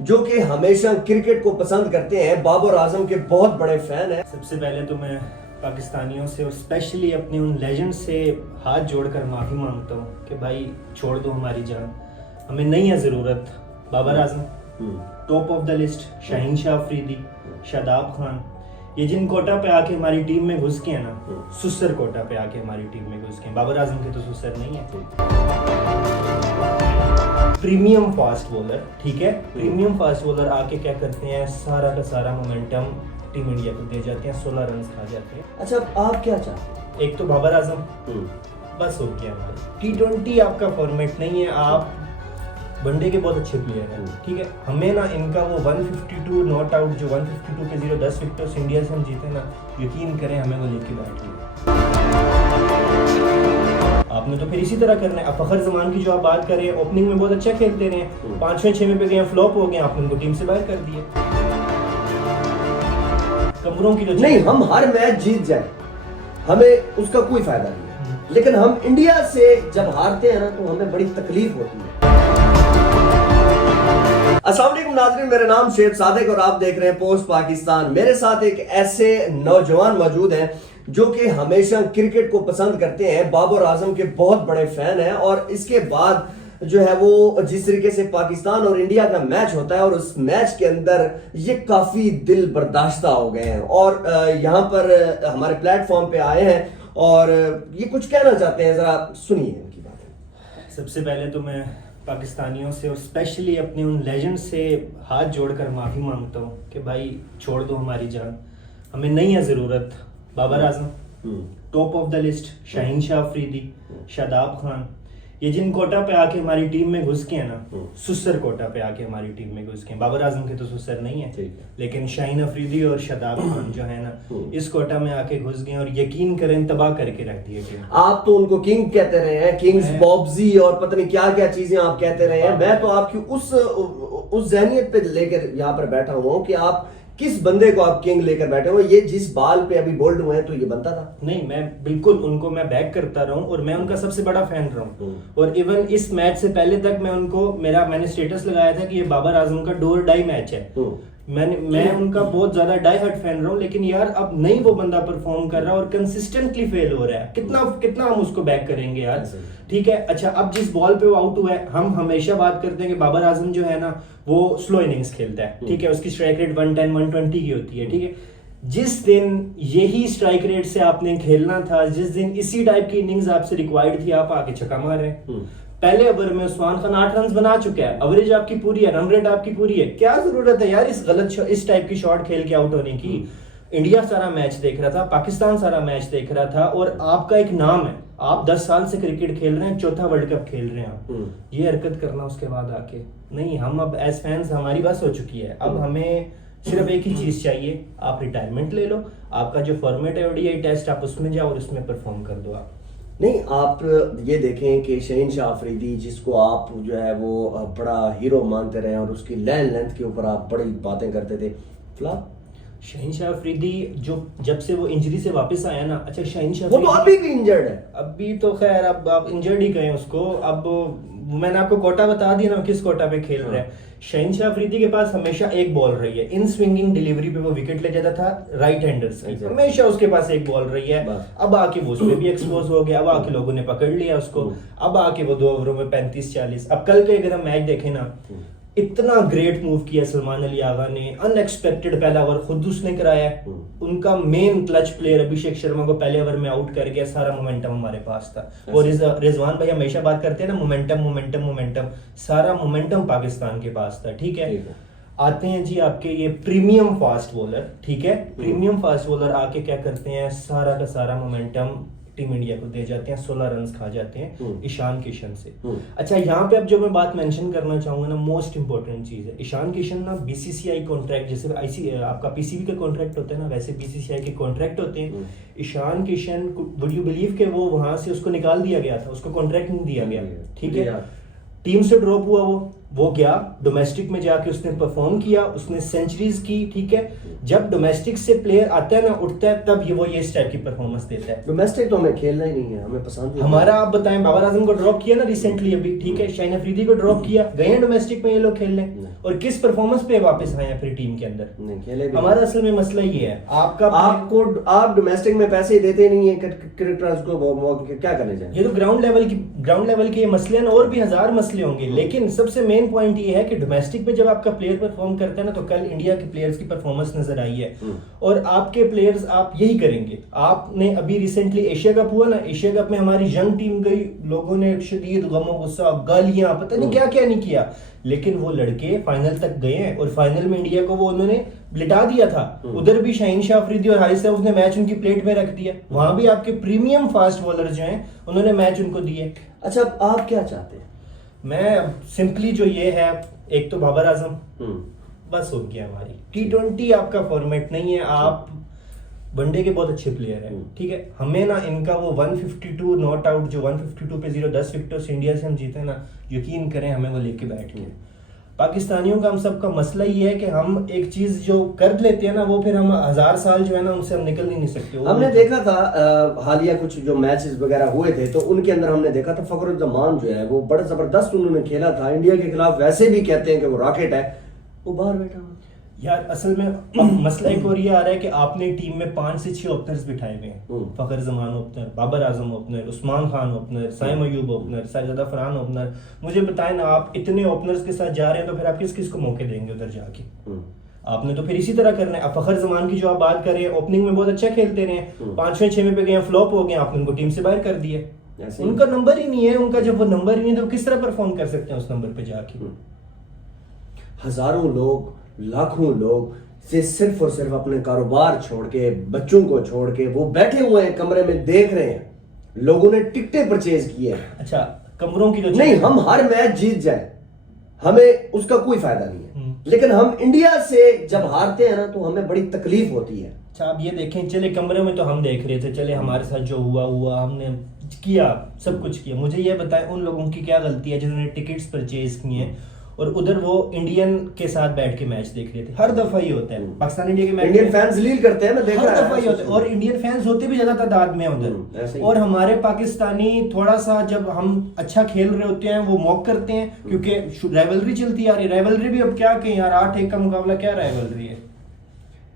जो कि हमेशा क्रिकेट को पसंद करते हैं, बाबर आजम के बहुत बड़े फैन हैं। सबसे पहले तो मैं पाकिस्तानियों से और स्पेशली अपने उन लेजेंड से हाथ जोड़कर माफ़ी मांगता हूँ कि भाई छोड़ दो हमारी जान, हमें नहीं है ज़रूरत Babar Azam, top of the list Shaheen Shah Afridi, Shadab Khan, ये जिन कोटा पे आके हमारी टीम में घुस के हैं ना, सुसर कोटा पे आके हमारी टीम में घुस के हैं। बाबर आजम के तो सुसर नहीं है। प्रीमियम फास्ट बॉलर, ठीक है, प्रीमियम फास्ट बॉलर आके क्या करते हैं, सारा का सारा मोमेंटम टीम इंडिया को दे जाते हैं, 16 रन खा जाते हैं। अच्छा, आप क्या चाहते हैं? एक तो बाबर आजम बस हो गया हमारी। T20 आपका फॉर्मेट नहीं है, आप वनडे के बहुत अच्छे प्लेयर हैं, ठीक है, हमें ना इनका वो 152 नॉट आउट जो 152 के 10 विकेट्स इंडिया से हम जीते ना, यकीन करें हमें वो लेके बैठ लिया। आपने तो फिर इसी तरह करना है। अब फखर जमान की जो आप बात करें, ओपनिंग में बहुत अच्छा खेलते रहे, 5वें 6वें पे गए, फ्लॉप हो गए, आपने उनको टीम से बाहर कर दिए। कमरों की नहीं, हम हर मैच जीत जाए हमें उसका कोई फायदा नहीं है, लेकिन हम इंडिया से जब हारते हैं ना तो हमें बड़ी तकलीफ होती है। अस्सलाम वालेकुम नाज़रीन, मेरा नाम शेख सादिक और आप देख रहे हैं पोस्ट पाकिस्तान। मेरे साथ एक ऐसे नौजवान मौजूद हैं जो कि हमेशा क्रिकेट को पसंद करते हैं, बाबर आजम के बहुत बड़े फैन हैं, और इसके बाद जो है वो जिस तरीके से पाकिस्तान और इंडिया का मैच होता है और उस मैच के अंदर ये काफी दिल बर्दाश्ता हो गए हैं और यहाँ पर हमारे प्लेटफॉर्म पे आए हैं और ये कुछ कहना चाहते हैं, जरा सुनिए इनकी बातें। सबसे पहले तो मैं पाकिस्तानियों से और स्पेशली अपने उन लेजेंड से हाथ जोड़कर माफ़ी मांगता हूँ कि भाई छोड़ दो हमारी जान, हमें नहीं है ज़रूरत Babar Azam, top of the list Shaheen Shah Afridi, Shadab Khan, ये जिन कोटा पे आके हमारी टीम में घुस के हैं ना, सुसर कोटा पे आके हमारी टीम में घुस के हैं। बाबर आजम के तो सुसर नहीं है, लेकिन शाहीन अफरीदी और शादाब खान जो है ना, इस कोटा में आके घुस गए और यकीन करें तबाह करके रख दिए टीम। आप तो उनको किंग कहते रहे हैं, किंग्स बॉब्जी और पता नहीं क्या क्या चीजें आप कहते रहे हैं। मैं तो आपकी उस जहनियत पे लेकर यहाँ पर बैठा हुआ हूँ कि आप किस बंदे को आप किंग लेकर बैठे हुए। ये जिस बाल पे अभी बोल्ड हुए हैं तो ये बनता था नहीं, मैं बिल्कुल उनको मैं बैक करता रहा हूँ और मैं उनका सबसे बड़ा फैन रहा हूँ। और इवन इस मैच से पहले तक मैं उनको मैंने स्टेटस लगाया था कि ये बाबर आजम का डोर डाई मैच है। मैं उनका बहुत ज्यादा डाई हार्ट फैन रहा हूँ, लेकिन यार अब नहीं वो बंदा परफॉर्म कर रहा और कंसिस्टेंटली फेल हो रहा है। कितना हम उसको बैक करेंगे यार, ठीक है। अच्छा, अब जिस बॉल पे वो आउट हुआ है, हम हमेशा बात करते हैं कि बाबर आजम जो है ना वो स्लो इनिंग्स खेलता है, ठीक है, उसकी स्ट्राइक रेट 110 120 की होती है, ठीक है। जिस दिन यही स्ट्राइक रेट से आपने खेलना था, जिस दिन इसी टाइप की इनिंग्स आपसे रिक्वायर्ड थी, आप आके छक्का मार रहे हैं। पहले ओवर में उस्मान खान 8 रन बना चुका है, एवरेज आपकी पूरी है, रन रेट आपकी पूरी है, क्या जरूरत है यार इस टाइप की शॉट खेल के आउट होने की। इंडिया सारा मैच देख रहा था, पाकिस्तान सारा मैच देख रहा था, और आपका एक नाम है, आप 10 साल से क्रिकेट खेल रहे हैं, चौथा वर्ल्ड कप खेल रहे हैं आप, ये हरकत करना उसके बाद आके नहीं। हम अब एज फैंस हमारी बस हो चुकी है, अब हमें सिर्फ एक ही चीज चाहिए, आप रिटायरमेंट ले लो, आपका जो फॉर्मेट है ओडीआई टेस्ट, आप उसमें जाओ और उसमें परफॉर्म कर दो आप। नहीं, आप ये देखें कि शाहीन शाह अफरीदी जिसको आप जो है वो बड़ा हीरो मानते रहे और उसकी लेंथ के ऊपर आप बड़ी बातें करते थे, फ्लॉप। शाहीन शाह अफरीदी जो जब से वो इंजरी से वापस आया ना, अच्छा शाहीन शाह वो तो अभी भी इंजर्ड है, अभी तो खैर अब आप इंजर्ड ही कहें उसको। अब मैंने आपको कोटा बता दिया ना किस कोटा पे खेल रहे हैं। शाहीन शाह अफरीदी के पास हमेशा एक बॉल रही है, इन स्विंगिंग डिलीवरी पे वो विकेट ले जाता था राइट हैंडर्स की, हमेशा उसके पास एक बॉल रही है। अब आके वो उसमें भी एक्सपोज हो गया, अब आके लोगों ने पकड़ लिया उसको, अब आके वो 2 ओवरों में 35-40। अब कल के अगर हम मैच देखें ना, इतना ग्रेट मूव किया सलमान अली आगा ने, अनएक्सपेक्टेड पहला ओवर खुद उसने कराया, उनका main clutch player Abhishek Sharma को पहले ओवर में आउट कर गया, सारा मोमेंटम हमारे पास था। और रिजवान भाई हमेशा बात करते हैं ना, मोमेंटम, सारा मोमेंटम पाकिस्तान के पास था, ठीक है। आते हैं जी आपके ये प्रीमियम फास्ट बॉलर, ठीक है, प्रीमियम फास्ट बॉलर आके क्या करते हैं, सारा का सारा मोमेंटम टीम इंडिया को दे जाते हैं, 16 रन खा जाते हैं ईशान किशन से। अच्छा, यहाँ पे अब जो मैं बात मेंशन करना चाहूंगा ना, मोस्ट इंपॉर्टेंट चीज है, ईशान किशन ना बीसीसीआई कॉन्ट्रैक्ट, जैसे आपका पीसीबी का कॉन्ट्रैक्ट होता है ना, वैसे बीसीसीआई के कॉन्ट्रैक्ट होते हैं। Ishan Kishan, would you believe के वो वहां से उसको निकाल दिया गया था, उसको कॉन्ट्रैक्ट नहीं दिया गया, ठीक है, टीम से ड्रॉप हुआ, वो गया डोमेस्टिक में जाके उसने परफॉर्म किया, उसने सेंचुरीज की, ठीक है, जब डोमेस्टिक से प्लेयर आता है ना, उठता है, तब वो ये इस टाइप की परफॉर्मेंस देता है। डोमेस्टिक तो हमें खेलना ही नहीं है, हमें पसंद ही हमारा आप बताएं, बाबर आजम को ड्रॉप किया ना रिसेंटली अभी, ठीक है, शाहीन अफरीदी को ड्रॉप किया, गए हैं डोमेस्टिक में ये लोग खेलने, और किस परफॉर्मेंस पे वापस आए हैं फिर टीम के अंदर? नहीं खेले भी। हमारा असल में मसला ये है, आप डोमेस्टिक में पैसे देते नहीं है क्रिकेटर्स को, क्या करने जाए? ये तो ग्राउंड लेवल के ये मसले हैं, और भी हजार मसले होंगे, लेकिन सबसे मेन पॉइंट ये है कि डोमेस्टिक में जब आपका प्लेयर परफॉर्म करता है ना, तो कल इंडिया के प्लेयर्स की परफॉर्मेंस नजर आई है, और आपके प्लेयर्स आप यही करेंगे। आपने अभी रिसेंटली एशिया कप हुआ ना, एशिया कप में हमारी यंग टीम गई, लोगों ने शदीद गमो गुस्सा, गालियां, पता नहीं क्या क्या नहीं किया, लेकिन वो लड़के फाइनल तक गए हैं, और फाइनल में इंडिया को वो उन्होंने लिटा दिया था। उधर भी शाहीन शाह अफरीदी और हारिस रऊफ ने मैच उनकी प्लेट में रख दिया, वहां भी आपके प्रीमियम फास्ट बॉलर जो हैं उन्होंने मैच उनको दिए। अच्छा, आप क्या चाहते हैं? मैं सिंपली जो ये है, एक तो बाबर आजम, बस हो गया। हमारी T20 आपका फॉर्मेट नहीं है, आप वनडे के बहुत अच्छे प्लेयर हैं, ठीक है, हमें ना इनका वो 152 नॉट आउट, जो 152 पे 10 विकेटों से इंडिया से हम जीते ना, यकीन करें हमें वो लेके बैठे हैं। पाकिस्तानियों का हम सबका मसला ये है कि हम एक चीज जो कर लेते हैं ना, वो फिर हम 1000 साल जो है ना उनसे हम निकल ही नहीं सकते। हमने देखा था हालिया कुछ जो मैचेस वगैरह हुए थे, तो उनके अंदर हमने देखा था फखरुज्जमान जो है वो बड़ा जबरदस्त उन्होंने खेला था इंडिया के खिलाफ। वैसे भी कहते हैं कि वो रॉकेट है, वो बाहर बैठा हुआ। यार असल में अब मसला एक और ये आ रहा है कि आपने टीम में 5 से 6 ओपनर्स बिठाए हुए हैं, Fakhar Zaman opener, Babar Azam opener, Usman Khan opener, Saim Ayub opener, Sajida Farhan opener. मुझे बताएं ना, आप इतने ओपनर्स के साथ जा रहे हैं तो फिर आप किस किस को मौके देंगे उधर जाके? आपने तो फिर इसी तरह करना है। अब फखर जमान की जो आप बात कर रहे हैं, ओपनिंग में बहुत अच्छा खेलते रहे, 5वें 6वें पे गए, फ्लॉप हो गए, आपने उनको टीम से बाहर कर दिया। उनका नंबर ही नहीं है, उनका जब वो नंबर ही नहीं है तो किस तरह परफॉर्म कर सकते हैं उस नंबर पे जाके? हजारों लोग, लाखों लोग से सिर्फ और सिर्फ अपने कारोबार छोड़ के, बच्चों को छोड़ के वो बैठे हुए हैं कमरे में, देख रहे हैं। लोगों ने टिकटें परचेज की है। अच्छा, कमरों की तो नहीं, हम हर मैच जीत जाए हमें उसका कोई फायदा नहीं है, लेकिन हम इंडिया से जब हारते हैं ना तो हमें बड़ी तकलीफ होती है। अच्छा, आप ये देखें, चले कमरे में तो हम देख रहे थे, चले हमारे साथ जो हुआ हमने किया, सब कुछ किया। मुझे ये बताएं उन लोगों की क्या गलती है जिन्होंने टिकट्स परचेज किए हैं और उधर वो इंडियन के साथ बैठ के मैच देख रहे थे? हर दफा ही होता है पाकिस्तान इंडिया के मैच, इंडियन फैंस लील करते हैं, मैं देख रहा हूं, हर दफा ही होता है, और इंडियन फैंस होते भी ज्यादा तादाद में उधर। और हमारे पाकिस्तानी थोड़ा सा जब हम अच्छा खेल रहे होते हैं वो मॉक करते हैं, क्योंकि राइवलरी चलती आ रही है। राइवलरी भी अब क्या कहें यार, 8-1 का मुकाबला क्या राइवलरी है,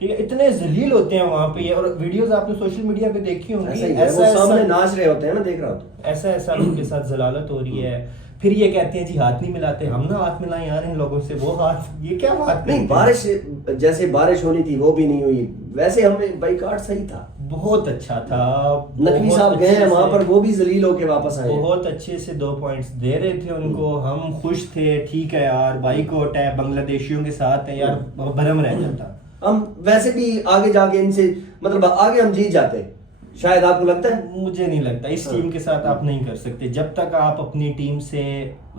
ठीक है, इतने जलील होते हैं वहां पे। और वीडियोस आपने सोशल मीडिया पे देखी होंगी, ऐसा सामने नाच रहे होते हैं, मैं देख रहा हूं, ऐसा उनके साथ जलालत हो रही है। फिर ये कहते हैं जी हाथ नहीं मिलाते, हम ना हाथ मिलाएं यार इन लोगों से, वो हाथ, ये क्या बात नहीं। बारिश जैसे बारिश होनी थी वो भी नहीं हुई, वैसे हमें बाइकाट सही था, बहुत अच्छा था। नकवी साहब गए हैं वहां पर, वो भी जलील होके वापस आए, बहुत अच्छे से 2 पॉइंट्स दे रहे थे उनको, हम खुश थे। ठीक है यार, बाइकआउट है, बांग्लादेशियों के साथ है यार, भरम रह जाता। हम वैसे भी आगे जाके इनसे, मतलब आगे हम जीत जाते, शायद। आपको लगता है? मुझे नहीं लगता, इस टीम के साथ आप नहीं कर सकते। जब तक आप अपनी टीम से,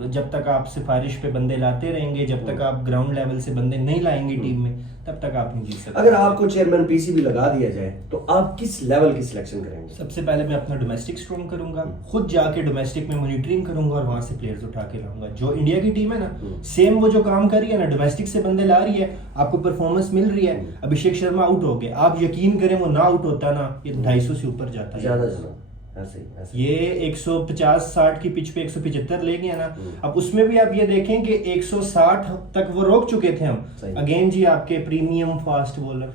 जब तक आप सिफारिश पे बंदे लाते रहेंगे, जब तक आप ग्राउंड लेवल से बंदे नहीं लाएंगे टीम में, तब तक आप नहीं जीत सकते। अगर आपको चेयरमैन पीसीबी लगा दिया जाए तो आप किस लेवल की सिलेक्शन करेंगे? सबसे पहले मैं अपना डोमेस्टिक स्ट्रॉन्ग करूंगा, खुद जाके डोमेस्टिक में मॉनिटरिंग करूंगा और वहां से प्लेयर्स उठा के लाऊंगा। जो इंडिया की टीम है ना, सेम वो जो काम कर रही है ना, डोमेस्टिक से बंदे ला रही है, आपको परफॉर्मेंस मिल रही है। अभिषेक शर्मा आउट हो गए, आप यकीन करें वो ना आउट होता ना, ये 250 से ऊपर जाता है ज्यादा ऐसे। ये 150-60 की पिच पे 175 ले गया ना। अब उसमें भी आप ये देखें कि 160 तक वो रोक चुके थे हम। अगेन जी आपके प्रीमियम फास्ट बॉलर,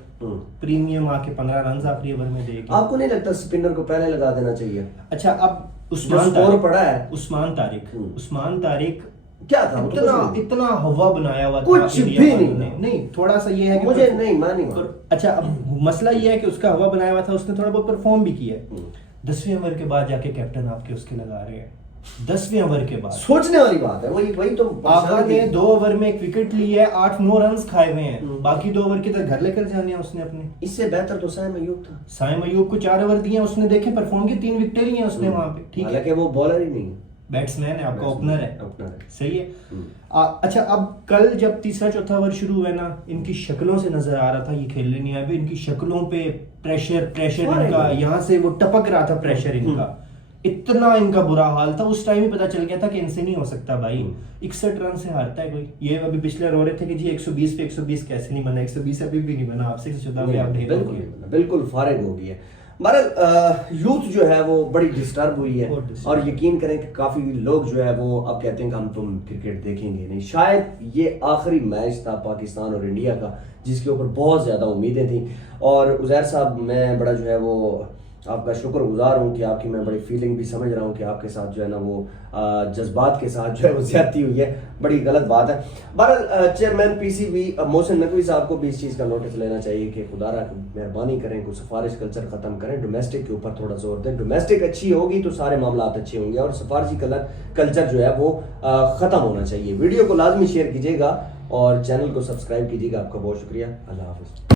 प्रीमियम आके 15 रन आखिरी ओवर में देगी। आपको नहीं लगता स्पिनर को पहले लगा देना चाहिए? अच्छा, अब उस्मान तारिक क्या था? इतना हवा बनाया हुआ कुछ भी नहीं, थोड़ा सा ये है कि मुझे नहीं मानी। अच्छा, अब मसला ये है कि उसका हवा बनाया हुआ था, उसने थोड़ा बहुत परफॉर्म भी किया। 10वें ओवर के बाद जाके कैप्टन आपके उसके लगा रहे हैं, 10वें ओवर के बाद। सोचने वाली बात है, वही तो। आपने 2 ओवर में 1 विकेट ली है, 8-9 रन खाए हुए हैं, बाकी 2 ओवर के तक घर लेकर जाने हैं उसने अपने। इससे बेहतर तो साइम अयूब था। साइम अयूब को 4 ओवर दिए, उसने देखे परफॉर्म किए, 3 विकेटें ली हैं उसने वहां पे, ठीक है, हालांकि वो बॉलर ही नहीं, बैट्समैन है आपका, ओपनर है, सही है। अच्छा, अब कल जब तीसरा चौथा ओवर शुरू हुआ ना, इनकी शक्लों से नजर आ रहा था ये खेलने नहीं आए, इनकी शक्लों पे प्रेशर इनका, यहाँ से वो टपक रहा था प्रेशर इनका, इतना इनका बुरा हाल था, उस टाइम ही पता चल गया था कि इनसे नहीं हो सकता भाई, 61 रन से हारता है कोई। ये अभी पिछले रो रहे थे कि जी 120 पे 120 कैसे नहीं बना, 120 अभी भी नहीं बना, आपसे पे आप ढेर हो बिल्कुल गए। बिल्कुल फारिग हो गई है। बहरहाल यूथ जो है वो बड़ी डिस्टर्ब हुई है, बहुत disturb। और यकीन करें कि काफ़ी लोग जो है वो अब कहते हैं कि हम तुम क्रिकेट देखेंगे नहीं। शायद ये आखिरी मैच था पाकिस्तान और इंडिया का जिसके ऊपर बहुत ज़्यादा उम्मीदें थी। और उज़ैर साहब, मैं बड़ा जो है वो आपका शुक्रगुजार हूँ कि आपकी मैं बड़ी फीलिंग भी समझ रहा हूँ कि आपके साथ जो है ना वो जज्बात के साथ जो है वो ज्यादती हुई है, बड़ी गलत बात है। बहरहाल चेयरमैन पीसीबी मोहसिन नकवी साहब को भी इस चीज़ का नोटिस लेना चाहिए कि खुदारा मेहरबानी करें, कुछ सिफारिश कल्चर ख़त्म करें, डोमेस्टिक के ऊपर थोड़ा जोर दें। डोमेस्टिक अच्छी होगी तो सारे मामला अच्छे होंगे, और सिफारशी कल्चर जो है वो ख़त्म होना चाहिए। वीडियो को लाजमी शेयर कीजिएगा और चैनल को सब्सक्राइब कीजिएगा। आपका बहुत शुक्रिया। अल्लाह हाफिज़।